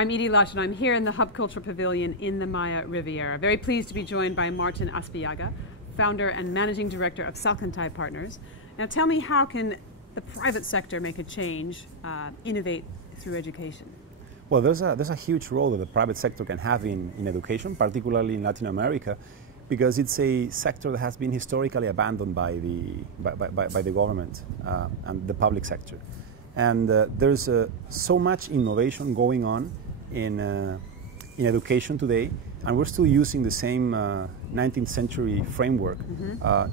I'm Edie Lush, and I'm here in the Hub Culture Pavilion in the Maya Riviera. Very pleased to be joined by Martin Aspillaga, founder and managing director of Salkantay Partners. Now tell me, how can the private sector make a change, innovate through education? Well, there's a huge role that the private sector can have in education, particularly in Latin America, because it's a sector that has been historically abandoned by the government and the public sector. And there's so much innovation going on in education today, and we're still using the same 19th century framework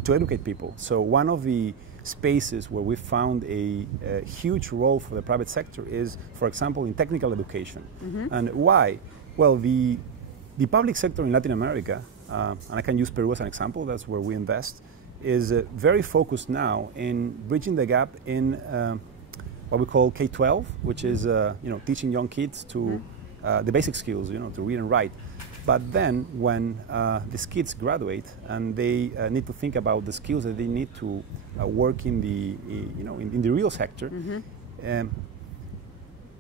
to educate people. So one of the spaces where we found a huge role for the private sector is, for example, in technical education. And why? Well, the public sector in Latin America, and I can use Peru as an example, that's where we invest, is very focused now in bridging the gap in what we call K-12, which is teaching young kids to the basic skills, to read and write. But then when these kids graduate and they need to think about the skills that they need to work in the in the real sector,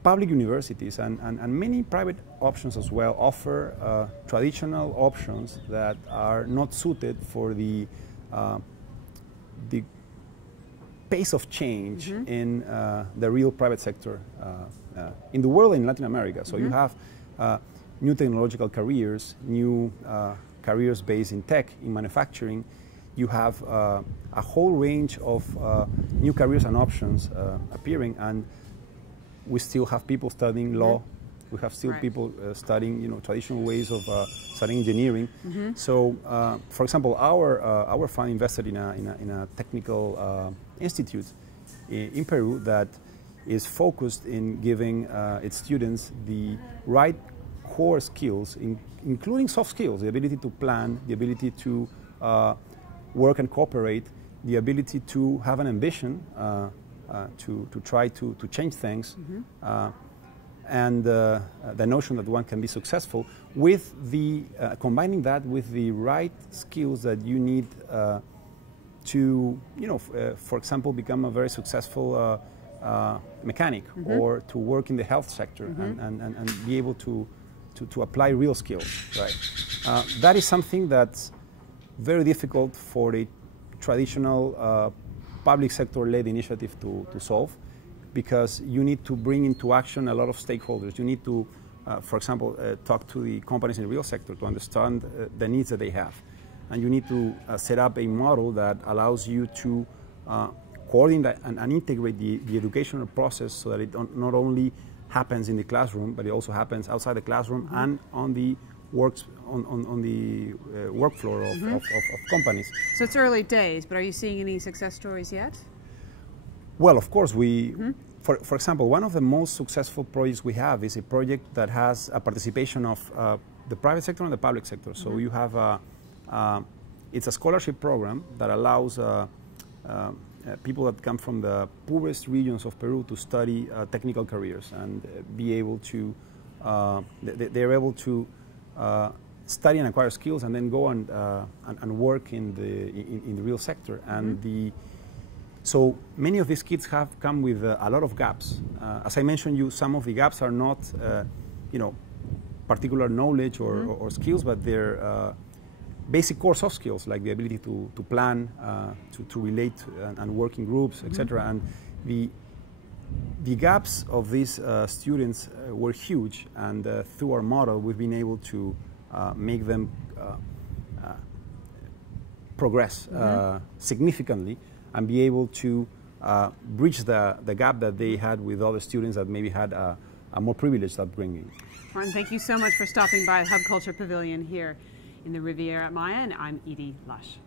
public universities and many private options as well offer traditional options that are not suited for the pace of change in the real private sector in the world, in Latin America. So you have new technological careers, new careers based in tech, in manufacturing. You have a whole range of new careers and options appearing, and we still have people studying law. We have still people studying traditional ways of studying engineering. So, for example, our fund invested in a technical institute in Peru that is focused in giving its students the right core skills, including soft skills, the ability to plan, the ability to work and cooperate, the ability to have an ambition to try to change things, and the notion that one can be successful, with the combining that with the right skills that you need to, for example, become a very successful mechanic, or to work in the health sector and be able to apply real skills. Right. That is something that's very difficult for a traditional public sector-led initiative to solve, because you need to bring into action a lot of stakeholders. You need to, for example, talk to the companies in the real sector to understand the needs that they have. And you need to set up a model that allows you to coordinate and integrate the educational process so that it not only happens in the classroom, but it also happens outside the classroom and on the on the work floor of companies. So it's early days, but are you seeing any success stories yet? Well, of course, for example, one of the most successful projects we have is a project that has a participation of the private sector and the public sector. So you have it's a scholarship program that allows people that come from the poorest regions of Peru to study technical careers and be able to, they're able to study and acquire skills and then go and work in the real sector. And so many of these kids have come with a lot of gaps. As I mentioned, some of the gaps are not, particular knowledge or skills, but they're basic core soft skills, like the ability to plan, to relate and work in groups, etc. And the gaps of these students were huge, and through our model, we've been able to make them progress significantly and be able to bridge the gap that they had with other students that maybe had a more privileged upbringing. Martin, thank you so much for stopping by Hub Culture Pavilion here in the Riviera at Maya, and I'm Edie Lush.